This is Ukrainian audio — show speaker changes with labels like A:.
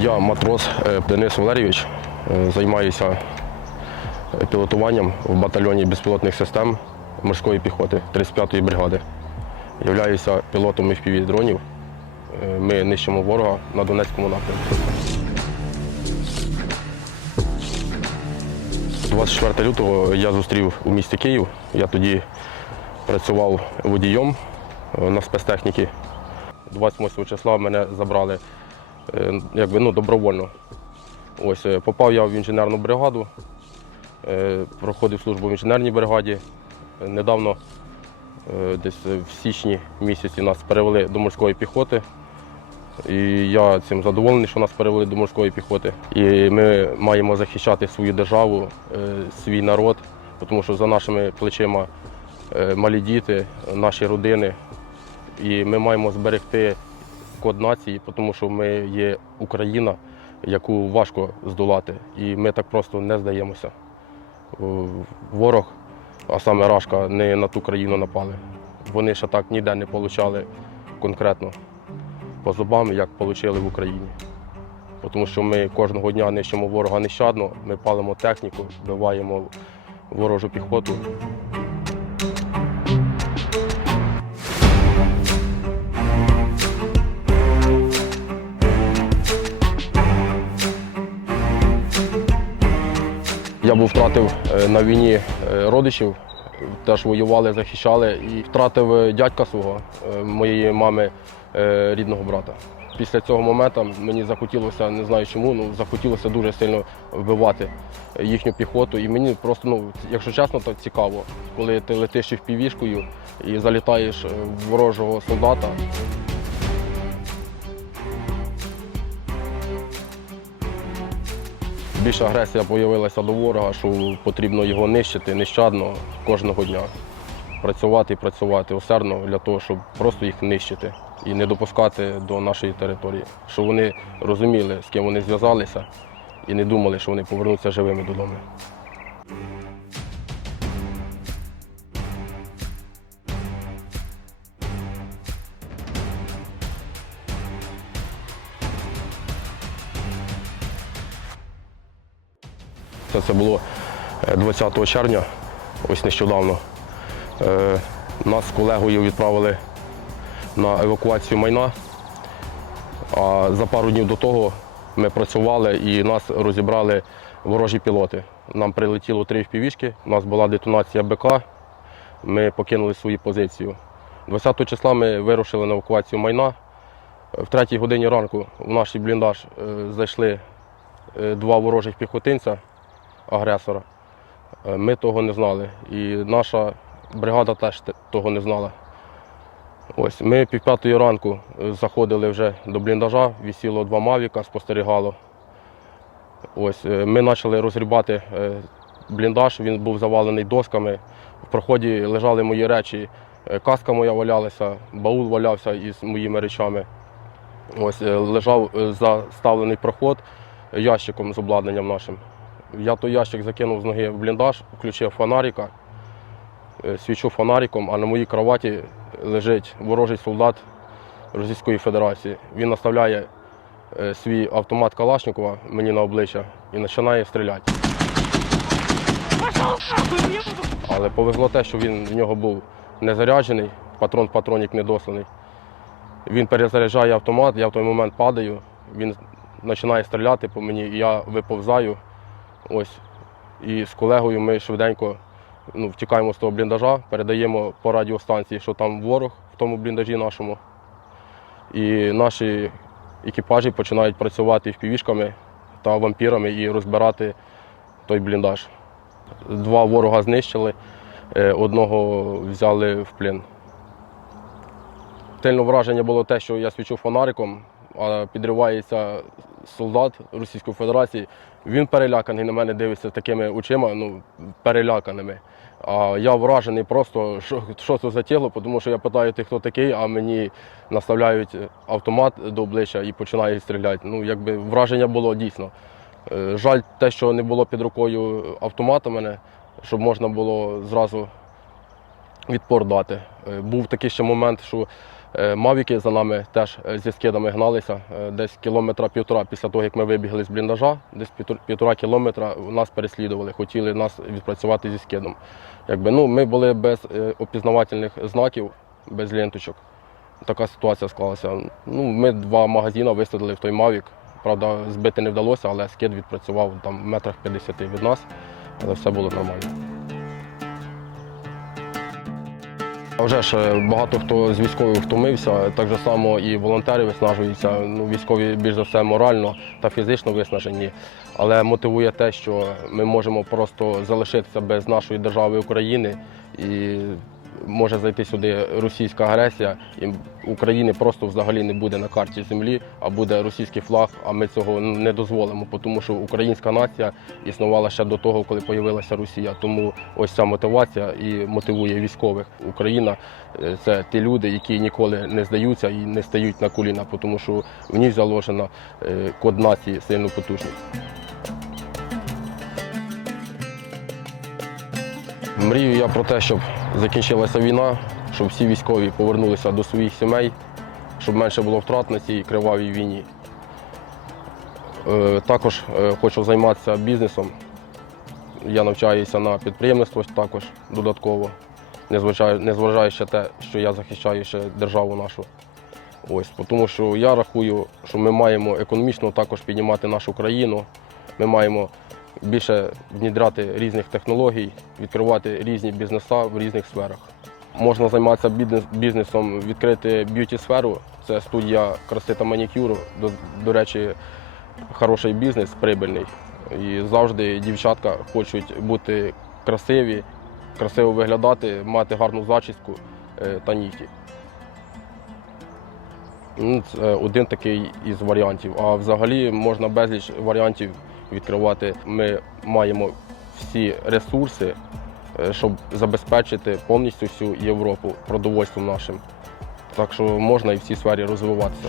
A: Я матрос е, Денис Валерійович, е, займаюся е, пілотуванням в батальйоні безпілотних систем морської піхоти 35-ї бригади. Являюся пілотом FPV дронів. Ми нищимо ворога на Донецькому напрямку. 24 лютого я зустрів у місті Київ. Я тоді працював водієм на спецтехніці. 28 числа мене забрали якби, ну, добровольно. Ось, е, попав я в інженерну бригаду, е, проходив службу в інженерній бригаді. Е, Недавно, е, десь в січні місяці, нас перевели до морської піхоти. І я цим задоволений, що нас перевели до морської піхоти. І ми маємо захищати свою державу, е, свій народ, тому що за нашими плечима е, малі діти, наші родини. І ми маємо зберегти код нації, тому що ми є Україна, яку важко здолати. І ми так просто не здаємося. Ворог, а саме Рашка, не на ту країну напали. Вони ще так ніде не отримали конкретно по зубам, як отримали в Україні. Тому що ми кожного дня нищимо ворога нещадно, ми палимо техніку, вбиваємо ворожу піхоту. Був втратив е, на війні е, родичів, теж воювали, захищали і втратив е, дядька свого, моєї мами рідного брата. Після цього моменту мені захотілося, не знаю чому, ну захотілося дуже сильно вбивати їхню піхоту. І мені просто, ну, якщо чесно, то цікаво, коли ти летиш півішкою і залітаєш в ворожого солдата. Більша агресія з'явилася до ворога, що потрібно його нищити нещадно кожного дня. Працювати і працювати усердно для того, щоб просто їх нищити і не допускати до нашої території. Щоб вони розуміли, з ким вони зв'язалися, і не думали, що вони повернуться живими додому. Це, це було е, 20 червня, ось нещодавно. Е, Нас з колегою відправили на евакуацію майна. А за пару днів до того ми працювали і нас розібрали ворожі пілоти. Нам прилетіло три впівішки, у нас була детонація БК, ми покинули свою позицію. 20 числа ми вирушили на евакуацію майна. В третій годині ранку в наш бліндаж е, зайшли е, два ворожих піхотинця агресора. Е, Ми того не знали. І наша бригада теж того не знала. Ось, ми пів п'ятої ранку е, заходили вже до бліндажа, висіло два мавіка, спостерігало. Ось, е, ми почали розгрібати бліндаж, він був завалений досками. В проході лежали мої речі, каска моя валялася, баул валявся із моїми речами. Ось лежав заставлений проход ящиком з обладнанням нашим. Я той ящик закинув з ноги в бліндаж, включив фонарика, е, свічу фонариком, а на моїй кроваті лежить ворожий солдат Російської Федерації. Він наставляє е, свій автомат Калашникова мені на обличчя і починає стріляти. Але повезло те, що він в нього був не заряджений, патрон патронік не досланий. Він перезаряджає автомат, я в той момент падаю, він починає стріляти по мені, і я виповзаю. Ось. І з колегою ми швиденько ну, втікаємо з того бліндажа, передаємо по радіостанції, що там ворог в тому бліндажі нашому. І наші екіпажі починають працювати впівішками та вампірами і розбирати той бліндаж. Два ворога знищили, е, одного взяли в плен. Сильне враження було те, що я свічу фонариком, а підривається солдат Російської Федерації. Він переляканий на мене дивиться такими очима, ну, переляканими. А я вражений просто, що, це за тіло, тому що я питаю тих, хто такий, а мені наставляють автомат до обличчя і починають стріляти. Ну, якби враження було дійсно. Е, Жаль те, що не було під рукою автомата мене, щоб можна було зразу відпор дати. Е, Був такий ще момент, що Мавіки за нами теж е, зі скидами гналися. Е, Десь кілометра півтора після того, як ми вибігли з бліндажа, десь півтор- півтора кілометра нас переслідували, хотіли нас відпрацювати зі скидом. Якби, ну, ми були без е, опізнавательних знаків, без ленточок. Така ситуація склалася. Ну, ми два магазини висадили в той Мавік. Правда, збити не вдалося, але скид відпрацював там в метрах 50 від нас, але все було нормально. А вже ж е, багато хто з військових втомився, так само і волонтери виснажуються. Ну, військові більш за все морально та фізично виснажені. Але мотивує те, що ми можемо просто залишитися без нашої держави України і може зайти сюди російська агресія, і України просто взагалі не буде на карті землі, а буде російський флаг. А ми цього не дозволимо, тому що українська нація існувала ще до того, коли з'явилася Росія. Тому ось ця мотивація і мотивує військових. Україна е, це ті люди, які ніколи не здаються і не стають на коліна, тому що в ній заложена е, код нації сильно потужний. Мрію я про те, щоб закінчилася війна, щоб всі військові повернулися до своїх сімей, щоб менше було втрат на цій кривавій війні. Е, Також е, хочу займатися бізнесом. Я навчаюся на підприємництво також додатково, незважаючи те, що я захищаю ще державу нашу. Ось, тому що я рахую, що ми маємо економічно також піднімати нашу країну. Ми маємо більше внідряти різних технологій, відкривати різні бізнеса в різних сферах. Можна займатися бізнесом, відкрити б'юті-сферу. Це студія краси та манікюру. До, до речі, хороший бізнес, прибильний. І завжди дівчатка хочуть бути красиві, красиво виглядати, мати гарну зачіску е, та нігті. Ну, Це один такий із варіантів. А взагалі можна безліч варіантів відкривати. Ми маємо всі ресурси, е, щоб забезпечити повністю всю Європу продовольством нашим. Так що можна і в цій сфері розвиватися.